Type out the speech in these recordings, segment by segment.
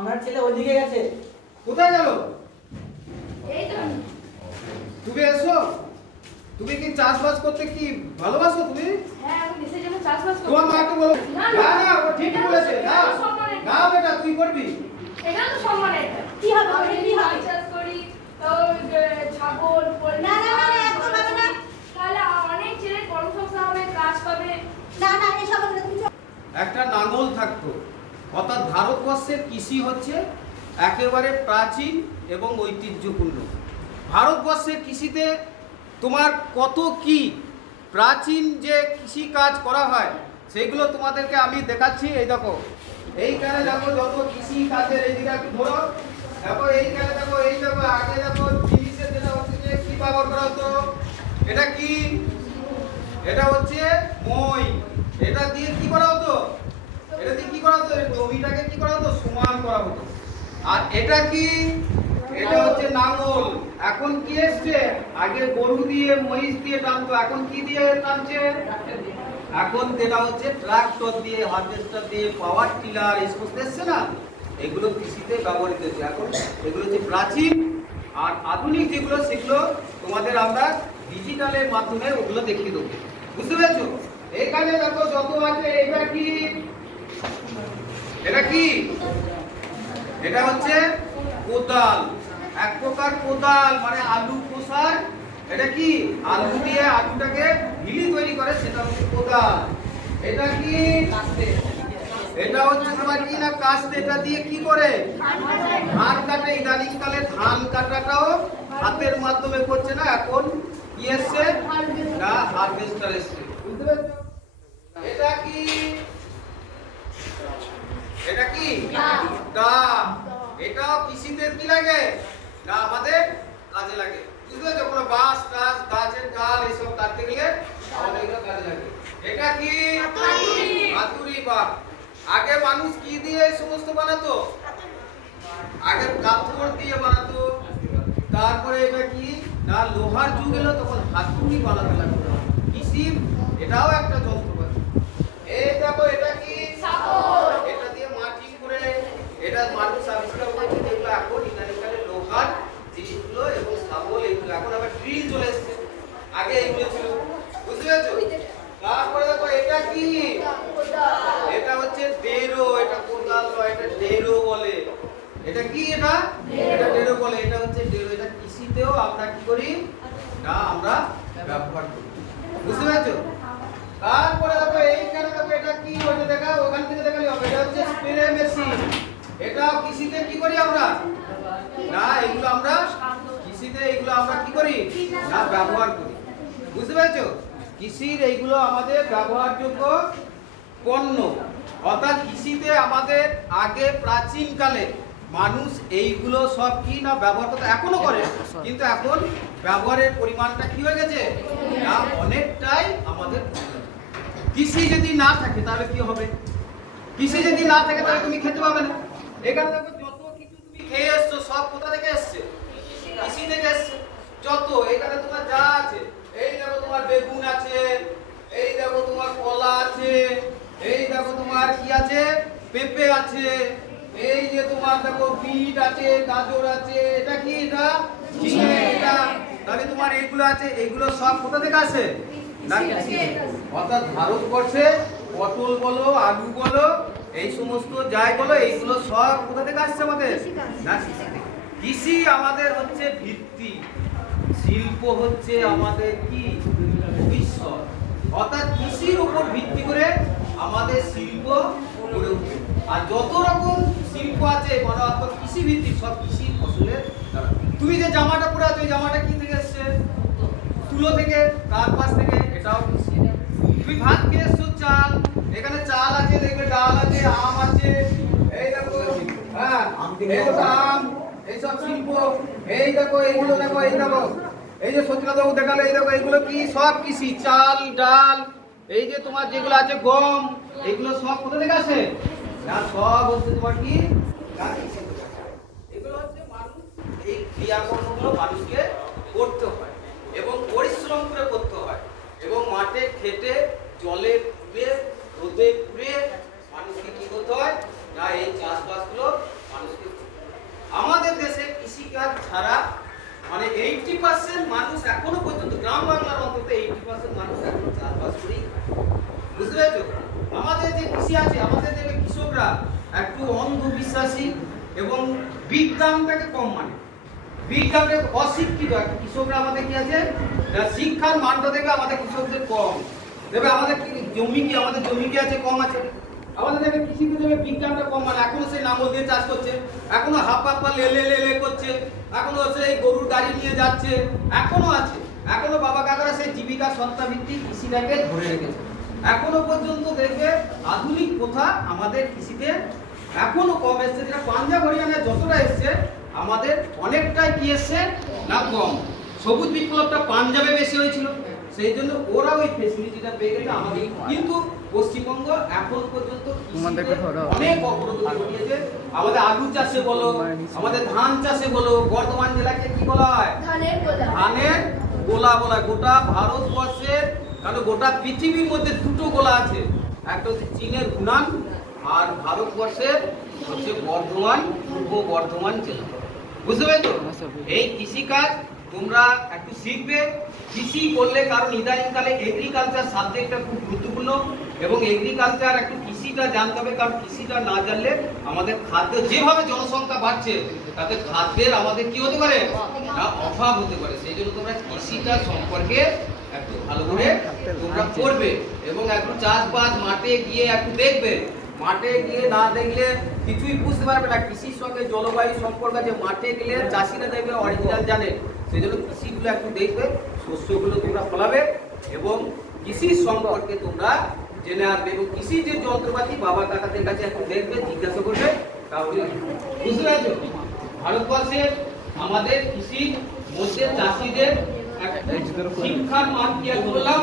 আপনার ছেলে ওইদিকে গেছে। কোথায় গেল? এই তো তুমি এসো। তুমি কি চাষবাস করতে কি ভালোবাসো তুমি? হ্যাঁ আমি দেশের জন্য চাষবাস করি। তোমার মাকে বলো। না না ও ঠিকই বলেছে। না না বেটা তুই করবি। এটা তো সম্মান এটা। কি হবে? আমি কি হবে? চাষ করি ছাগল পোল্ট্রি। না না না একদম হবে না। তাহলে অনেক ছেলে কর্মসংস্থান হবে, কাজ পাবে। না না এসব হবে না। তুমি একটা লাঙল থাকতো। অর্থাৎ ভারতবর্ষের কৃষি হচ্ছে একেবারে প্রাচীন এবং ঐতিহ্যপূর্ণ। ভারতবর্ষের কৃষিতে তোমার কত কি প্রাচীন যে কৃষি কাজ করা হয় সেগুলো তোমাদেরকে আমি দেখাচ্ছি। এই দেখো এইখানে দেখো যত কৃষি কাজের এইদিকে একটু ধরো। দেখো এইখানে দেখো এই দেখো আগে দেখো জিনিসের যেটা হচ্ছে যে কি ব্যবহার করা হতো, এটা কি, এটা হচ্ছে মই। এটা দিয়ে কি করা হতো, এটা দিয়ে কি করা হতো, জমিটাকে কি করা হতো, সমান করা হতো। আর এটা কি, এটা হচ্ছে নাঙ্গল। এখন কি এসছে, আগে গরু দিয়ে মহিষ দিয়ে টানতো, এখন কি দিয়ে টানছে, এখন যেটা হচ্ছে ট্রাক্টর দিয়ে, হারভেস্টার দিয়ে, পাওয়ার টিলার এই সমস্ত এসছে না, এগুলো কৃষিতে ব্যবহৃত হচ্ছে। এখন এগুলো হচ্ছে প্রাচীন, আর আধুনিক যেগুলো সেগুলো তোমাদের আমরা ডিজিটালের মাধ্যমে ওগুলো দেখিয়ে দেবো। বুঝতে পেরেছো? এখানে দেখো যত আছে, এটা কি, এটা কি, এটা হচ্ছে কোদাল। এক প্রকার কোদাল, মানে আলু খোসার, এটা কি, আলু দিয়ে আলুটাকে ভিলি তৈরি করে, সেটা হচ্ছে কোদাল। এটা কি, এটা হচ্ছে তোমার কি না কাস্তে। এটা দিয়ে কি করে ধান কাটে। ইদানিং কালে ধান কাটাটাও হাতের মাধ্যমে করছে না, এখন কি এসছে না হারভেস্টার এসছে। বুঝতে পেরেছো? এটা কি, এটা কি দা। এটাও কৃষিতে কি লাগে না আমাদের কাজে লাগে। বুঝতে পেরেছো? কোনো বাঁশ টাস গাছের ডাল এইসব কাটতে গেলে আমাদের এগুলো কাজে লাগে। এটা কি হাতুড়ি। বা আগে মানুষ কি দিয়ে এই সমস্ত বানাতো, আগে কাপড় দিয়ে বানাতো। তারপরে এটা কি না লোহার যুগ এলো, তখন হাতুড়ি বানাতে লাগলো। কৃষি এটাও একটা যন্ত্রপাতি। এই দেখো এটা কি, এটা দিয়ে মাটি করে, এটা মানুষ আবিষ্কার করেছে। যেগুলো এখন ইদানিংকালে লোহার জিনিসগুলো এবং শাবল, এগুলো এখন আবার ড্রিল চলে এসছে, আগে এগুলো ছিল। বুঝতে পেরেছো? তারপরে দেখো এটা কি, এটা হচ্ছে ডেরো। এটা কোদাল নয়, এটা ডেরো বলে। এটা কি, এটা এটা ডেরো বলে। এটা হচ্ছে ডেরো। এটা কৃষিতেও আমরা কি করি না আমরা ব্যবহার করি। বুঝতে পেরেছো? তারপরে দেখো এইখানে দেখো এটা কি, ওইটা দেখা ওখান থেকে দেখালে হবে। এটা হচ্ছে স্প্রে মেশিন। এটা কৃষিতে কি করি আমরা না এগুলো আমরা কৃষিতে এগুলো আমরা কি করি না ব্যবহার করি। বুঝতে পেরেছো? কৃষির এইগুলো আমাদের ব্যবহারযোগ্য পণ্য। অর্থাৎ কৃষিতে আমাদের আগে প্রাচীন কালে মানুষ এইগুলো সব কি না ব্যবহার করতে, এখনো করে, কিন্তু এখন ব্যবহারের পরিমাণটা কি হয়ে গেছে না অনেকটাই আমাদের। কৃষি যদি না থাকে তাহলে কি হবে, কৃষি যদি না থাকে তাহলে তুমি খেতে পাবে না। এখানে দেখো যত কিছু তুমি খেয়ে এসছো সব কোথা থেকে এসছে, কৃষি থেকে এসছে। যত এখানে তোমার যা আছে, এই দেখো তোমার বেগুন আছে, এই দেখো তোমার কলা আছে, এই দেখো তোমার কি আছে পেঁপে আছে, এই যে তোমার দেখো বিট আছে, গাজর আছে, এটা কি এটা ঝিঙে। এটা তাহলে তোমার এইগুলো আছে, এইগুলো সব কোথা থেকে আসে না কৃষি। অর্থাৎ ভারতবর্ষে পটল বলো, আলু বলো, এই সমস্ত যাই বলো, এইগুলো সব কোথা থেকে আসছে আমাদের না কৃষি থেকে। কৃষি আমাদের হচ্ছে ভিত্তি, শিল্প হচ্ছে আমাদের কি ভবিষ্যৎ। অর্থাৎ কৃষির উপর ভিত্তি করে আমাদের শিল্প গড়ে উঠবে। আর যত রকম শিল্প আছে মানে অর্থাৎ কৃষি ভিত্তিক, সব কৃষি ফসলের দ্বারা। তুমি যে জামাটা পরে আছো, এই জামাটা কি থেকে এসছে, তুলো থেকে, কার পাশ থেকে, এটাও কৃষি। তুমি ভাত খেয়ে এসছো, চাল, এখানে চাল আছে, দেখবে ডাল আছে, আম আছে, এই দেখো হ্যাঁ এই দেখো আম, এইসব শিল্প। এই দেখো এইগুলো দেখো, এই দেখো এই যে সত্যিকাবাবু দেখালো, এই দেখো এইগুলো কি সব কৃষি। চাল ডাল, এই যে তোমার যেগুলো আছে গম, এইগুলো সব কোথা থেকে আসে না সব হচ্ছে তোমার কি এগুলো হচ্ছে মানুষ, এই ক্রিয়াকর্মগুলো মানুষকে করতে হয় এবং পরিশ্রম করে করতে হয় এবং মাঠে খেটে জলে পুড়ে রোদে পুড়ে মানুষকে কি করতে হয় না এই চাষবাসগুলো মানুষ পেরেছো? আমাদের যে কৃষি আছে, আমাদের যে কৃষকরা একটু অন্ধবিশ্বাসী এবং বিজ্ঞানটাকে কম মানে, বিজ্ঞানটাকে অশিক্ষিত। একটু কৃষকরা আমাদের কি আছে, শিক্ষার মানটা দেখবে আমাদের কৃষকদের কম। দেখবে আমাদের জমি কি, আমাদের জমি কি আছে, কম আছে। আমাদের দেখবে কৃষিতে দেখবে বিজ্ঞানটা কম মানে, এখনো সেই লাঙল দিয়ে চাষ করছে, এখনো হাপ্পা লে করছে, এখনো সেই গরুর গাড়ি নিয়ে যাচ্ছে, এখনো আছে। এখনো বাবা কাকারা সেই জীবিকা সত্তা ভিত্তিক কৃষিটাকে ধরে রেখেছে। এখনো পর্যন্ত দেখবে আধুনিক প্রথা আমাদের কৃষিতে এখনো কম এসছে, যেটা পাঞ্জাব হরিয়ানায় যতটা এসছে আমাদের অনেকটাই কি এসছে না কম। সবুজ বিপ্লবটা পাঞ্জাবে বেশি হয়েছিল, সেই জন্য ওরা ওই ফেসিলিটিটা পেয়ে গেছে। আমাদের কিন্তু পশ্চিমবঙ্গ এখন পর্যন্ত অনেক অগ্রগতি ঘটিয়েছে। আমাদের আলু চাষে বলো, আমাদের ধান চাষে বলো, বর্ধমান জেলাকে কি বলা হয়, ধানের গোলা বলা। গোটা ভারতবর্ষের, কারণ গোটা পৃথিবীর মধ্যে দুটো গোলা আছে, একটা হচ্ছে চীনের হুনান আর ভারতবর্ষের হচ্ছে বর্ধমান, পূর্ব বর্ধমান জেলা। বুঝতে পেরেছো? এই কৃষিকাজ তোমরা একটু শিখবে। কৃষি করলে, কারণ ইদানিংকালে এগ্রিকালচার সাবজেক্টটা খুব গুরুত্বপূর্ণ এবং এগ্রিকালচার একটু কৃষিটা জানতে হবে, কারণ কৃষিটা না জানলে আমাদের খাদ্য, যেভাবে জনসংখ্যা বাড়ছে তাতে খাদ্যের আমাদের কি হতে পারে না অভাব হতে পারে। সেই জন্য তোমরা কৃষিটা সম্পর্কে একটু ভালো করে তোমরা পড়বে এবং একটু চাষবাস মাঠে গিয়ে একটু দেখবে। মাঠে গিয়ে না দেখলে কিছুই বুঝতে পারবে না। কৃষির সঙ্গে জলবায়ু সম্পর্ক আছে, মাঠে গেলে চাষিরা দেখবে অরিজিনাল জানে। সেই জন্য কৃষিগুলো একটু দেখবে, শস্যগুলো তোমরা ফলাবে এবং কৃষির সম্পর্কে তোমরা জেনে আসবে এবং কৃষির যে যন্ত্রপাতি বাবা কাকাদের কাছে একটু দেখবে, জিজ্ঞাসা করবে, তাহলে বুঝতে পারছো? ভারতবর্ষে আমাদের কৃষির মধ্যে চাষিদের শিক্ষার মান কি বললাম,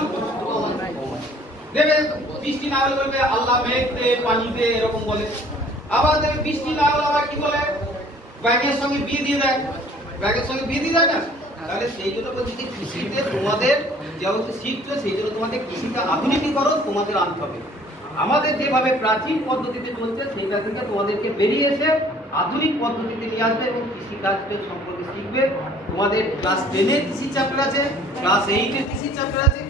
দেখবে বৃষ্টি না হলে বলবে আল্লাহ মেঘ দে, পানি দে, এরকম বলে। আবার দেখবে বৃষ্টি না হলে আবার কি বলে, ব্যাগের সঙ্গে বিয়ে দিয়ে দেয়, ব্যাগের সঙ্গে বিয়ে দিয়ে দেয় না। তাহলে সেই জন্য বলছি যে কৃষিতে তোমাদের যেহেতু শিখছো, সেই জন্য তোমাদের কৃষিটা আধুনিকীকরণ তোমাদের আনতে হবে। আমাদের যেভাবে প্রাচীন পদ্ধতিতে চলছে সেইটা থেকে তোমাদেরকে বেরিয়ে এসে আধুনিক পদ্ধতিতে নিয়ে আসবে এবং কৃষিকাজের সম্পর্কে শিখবে। তোমাদের ক্লাস 10 এর কৃষি চ্যাপ্টার আছে, ক্লাস 8 এর কৃষি চ্যাপ্টার আছে,